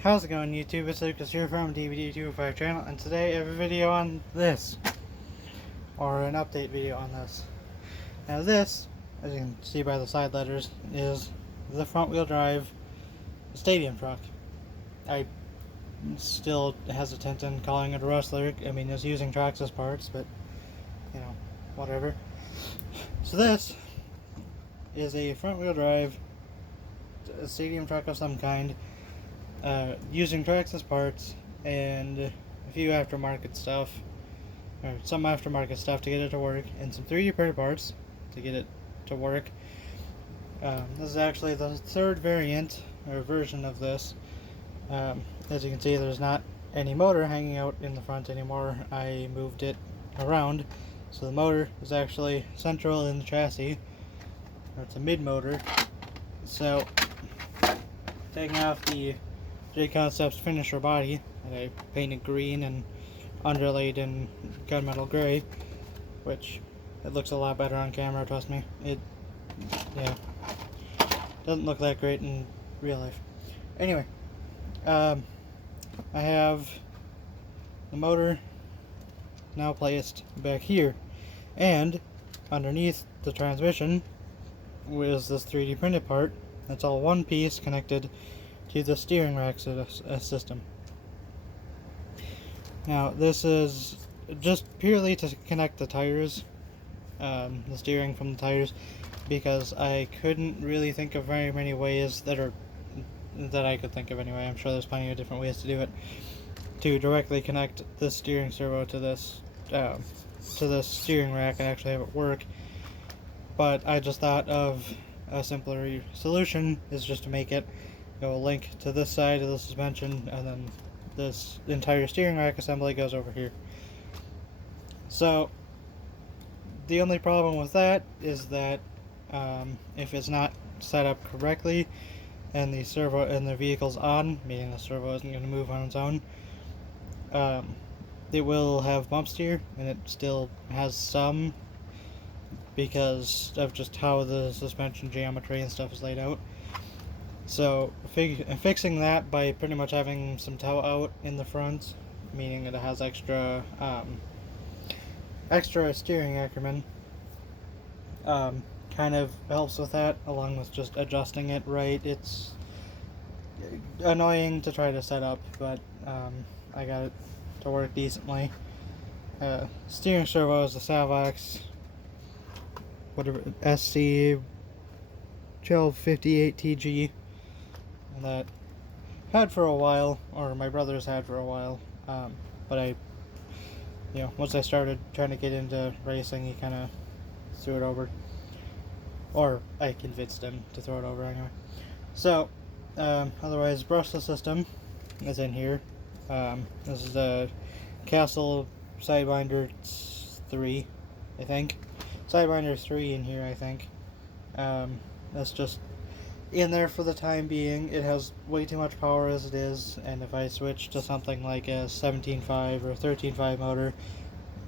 How's it going, YouTube? It's Lucas here from FWD channel, and today I have a video on this, or an update video on this. Now this, as you can see by the side letters, is the front wheel drive stadium truck. I'm still hesitant in calling it a rustler. I mean, it's using tracks as parts, but, you know, whatever. So this is a front wheel drive stadium truck of some kind, using tracks as parts and a few aftermarket stuff, or some aftermarket stuff to get it to work, and some 3D printed parts to get it to work. This is actually the third variant or version of this. As you can see, there's not any motor hanging out in the front anymore. I moved it around, so the motor is actually central in the chassis, or it's a mid-motor. So taking off the J-Concepts finisher body that I painted green and underlaid in gunmetal gray, which it looks a lot better on camera, trust me. It doesn't look that great in real life. Anyway, I have the motor now placed back here, and underneath the transmission is this 3D printed part. That's all one piece connected to the steering rack system. Now this is just purely to connect the tires, the steering from the tires, because I couldn't really think of very many ways that I could think of anyway. I'm sure there's plenty of different ways to do it, to directly connect this steering servo to this steering rack and actually have it work. But I just thought of a simpler solution, is just to make it go link to this side of the suspension, and then this entire steering rack assembly goes over here. So the only problem with that is that if it's not set up correctly and the servo and the vehicle's on, meaning the servo isn't going to move on its own, it will have bump steer, and it still has some, because of just how the suspension geometry and stuff is laid out. So fixing that by pretty much having some tow out in the front, meaning that it has extra steering acumen, kind of helps with that, along with just adjusting it right. It's annoying to try to set up, but I got it to work decently. Steering servo is a Savox, whatever, SC 1258 TG, that had for a while, or my brother's had for a while, but once I started trying to get into racing, he kind of threw it over, or I convinced him to throw it over anyway. So otherwise, brushless system is in here. This is a Castle Sidewinder 3, I think. Sidewinder 3 in here, I think. That's just in there for the time being. It has way too much power as it is, and if I switch to something like a 17.5 or 13.5 motor,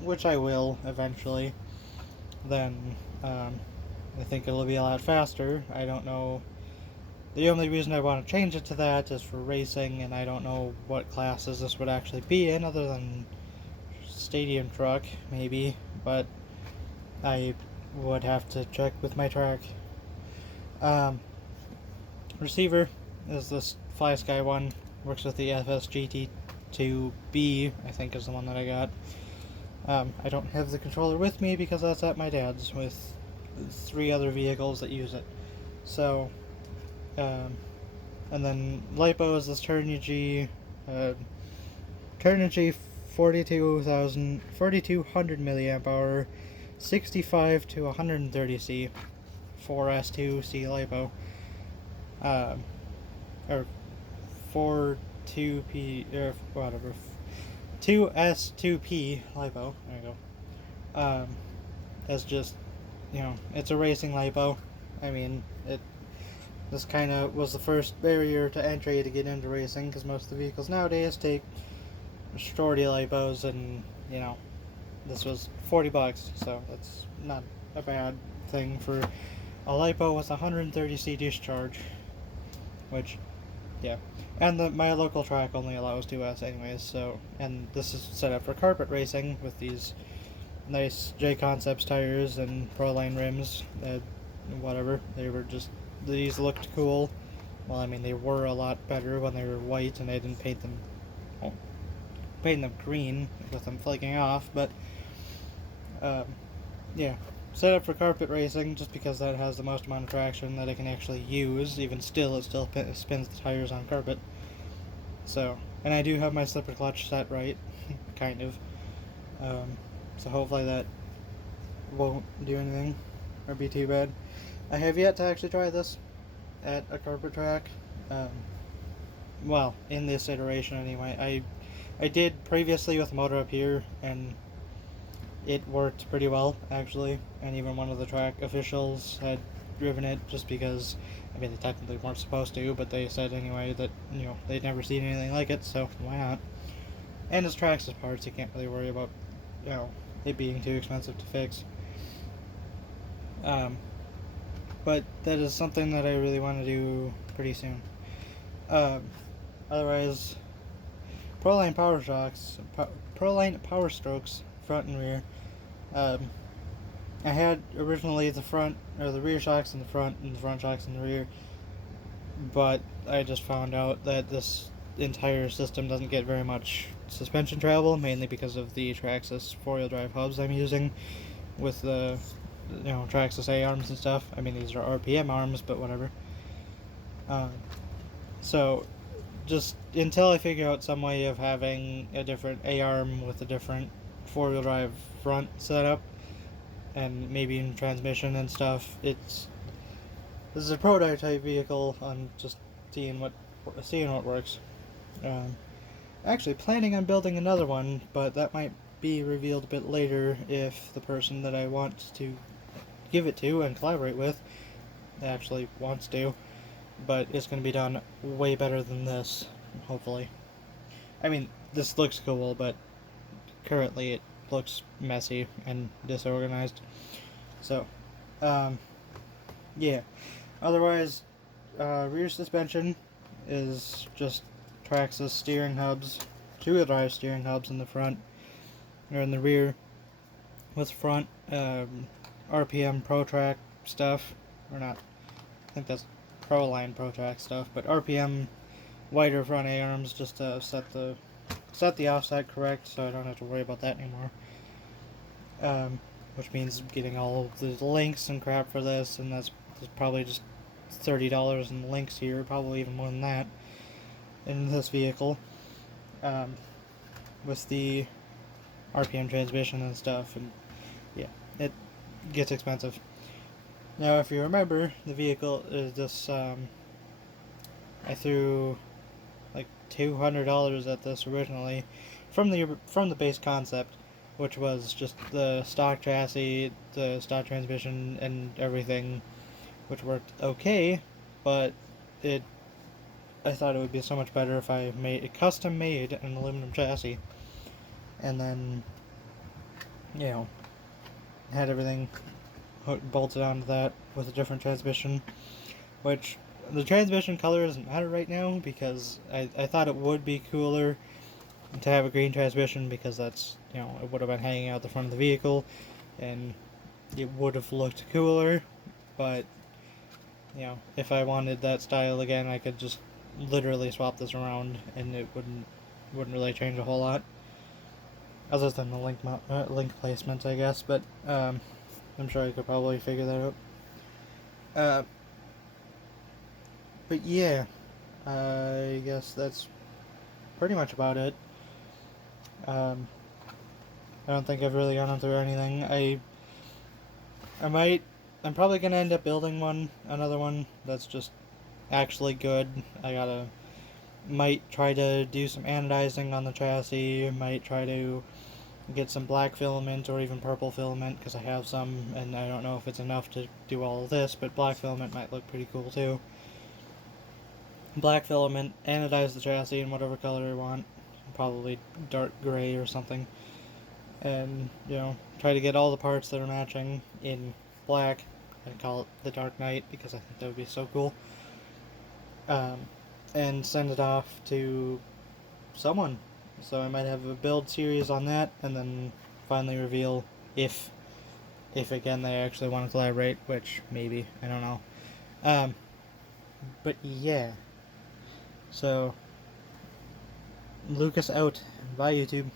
which I will eventually, then I think it'll be a lot faster. I don't know. The only reason I want to change it to that is for racing, and I don't know what classes this would actually be in, other than stadium truck, maybe, but I would have to check with my track. Receiver is this Fly Sky one, works with the FSGT2B, I think is the one that I got. I don't have the controller with me because that's at my dad's with 3 other vehicles that use it. So, and then LiPo is this Turnigy 4200 milliamp hour, 65 to 130C, 4S2C LiPo, or 42P, or whatever, 2S2P LiPo, there you go. It's just, it's a racing LiPo. I mean, this kind of was the first barrier to entry to get into racing, because most of the vehicles nowadays take shorty LiPos, and, this was $40, so that's not a bad thing for a LiPo with 130C discharge, which Yeah, and my local track only allows 2S anyways. So, and this is set up for carpet racing with these nice J Concepts tires and Proline rims. Whatever, these looked cool. Well, I mean, they were a lot better when they were white, and I didn't paint them. Well, paint them green with them flaking off, but um, yeah, set up for carpet racing just because that has the most amount of traction that I can actually use. Even still, it still spins the tires on carpet. So, and I do have my slipper clutch set right, kind of. So hopefully that won't do anything or be too bad. I have yet to actually try this at a carpet track. Well, in this iteration anyway. I did previously with Motor Up Here, and it worked pretty well, actually. And even one of the track officials had driven it just because, I mean, they technically weren't supposed to, but they said anyway that, they'd never seen anything like it, so why not? And it's Traxxas parts, you can't really worry about, it being too expensive to fix. But that is something that I really want to do pretty soon. Otherwise, Proline Proline Power Strokes, front and rear. I had originally the rear shocks in the front and the front shocks in the rear, but I just found out that this entire system doesn't get very much suspension travel, mainly because of the Traxxas 4-wheel drive hubs I'm using with the Traxxas A arms and stuff. I mean, these are RPM arms, but whatever. So just until I figure out some way of having a different A arm with a different 4-wheel drive front setup, and maybe in transmission and stuff, this is a prototype vehicle. I'm just seeing what works. Actually planning on building another one, but that might be revealed a bit later if the person that I want to give it to and collaborate with actually wants to. But it's going to be done way better than this, hopefully. I mean, this looks cool, but currently it looks messy and disorganized. So, yeah. Otherwise, rear suspension is just Traxxas steering hubs, 2-wheel drive steering hubs in the front, or in the rear, with front RPM Pro Track stuff, or not, I think that's Proline Pro Track stuff, but RPM wider front A-arms just to set the offset correct, so I don't have to worry about that anymore. Which means getting all of the links and crap for this, and that's probably just $30 in links here, probably even more than that, in this vehicle. With the RPM transmission and stuff, and yeah, it gets expensive. Now, if you remember, the vehicle is this, I threw like $200 at this originally from the base concept, which was just the stock chassis, the stock transmission, and everything, which worked okay, but I thought it would be so much better if I custom made an aluminum chassis, and then, had everything bolted onto that with a different transmission, which the transmission color doesn't matter right now because I thought it would be cooler to have a green transmission because that's, it would have been hanging out the front of the vehicle and it would have looked cooler, but, if I wanted that style again, I could just literally swap this around and it wouldn't really change a whole lot, other than the link placement, I guess, but, I'm sure I could probably figure that out. But yeah, I guess that's pretty much about it. I don't think I've really gone through anything. I'm probably gonna end up building another one that's just actually good. Might try to do some anodizing on the chassis, might try to get some black filament or even purple filament, because I have some, and I don't know if it's enough to do all of this, but black filament might look pretty cool too. Black filament, anodize the chassis in whatever color I want, probably dark gray or something, and, try to get all the parts that are matching in black, and call it the Dark Knight, because I think that would be so cool. and send it off to someone. So I might have a build series on that, and then finally reveal if again they actually want to collaborate, which maybe, I don't know. But yeah. So Lucas out. Bye YouTube.